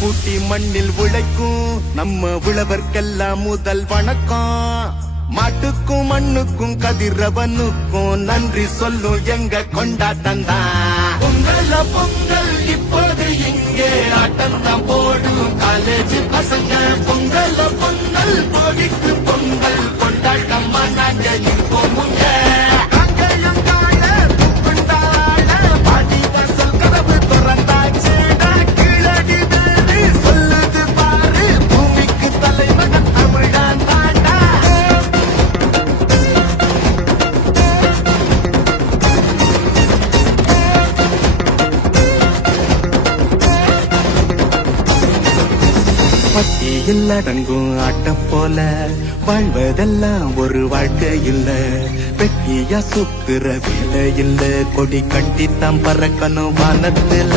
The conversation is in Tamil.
பூட்டி மண்ணில் உழைக்கும் நம்ம உழவர்க்கெல்லாம் முதல் வணக்கம். மாட்டுக்கும் மண்ணுக்கும் கதிரவனுக்கும் நன்றி சொல்லும் எங்க கொண்டாட்டம் தான். பொங்கல் பொங்கல் இப்போது இங்கே ஆட்டம் தான் போடும் காலேஜ் பசங்க. பொங்கல் பொங்கல் போடிக்கு பொங்கல் கொண்டாட்டம் நாங்க இருப்போமுங்க. பட்டியில் அடங்கும் ஆட்டம் போல வாழ்வதெல்லாம் ஒரு வாழ்க்கை இல்ல. வெட்டியா சுத்துற வேலை இல்ல, கொடி கட்டித்தான் பறக்கணும் வானத்துல.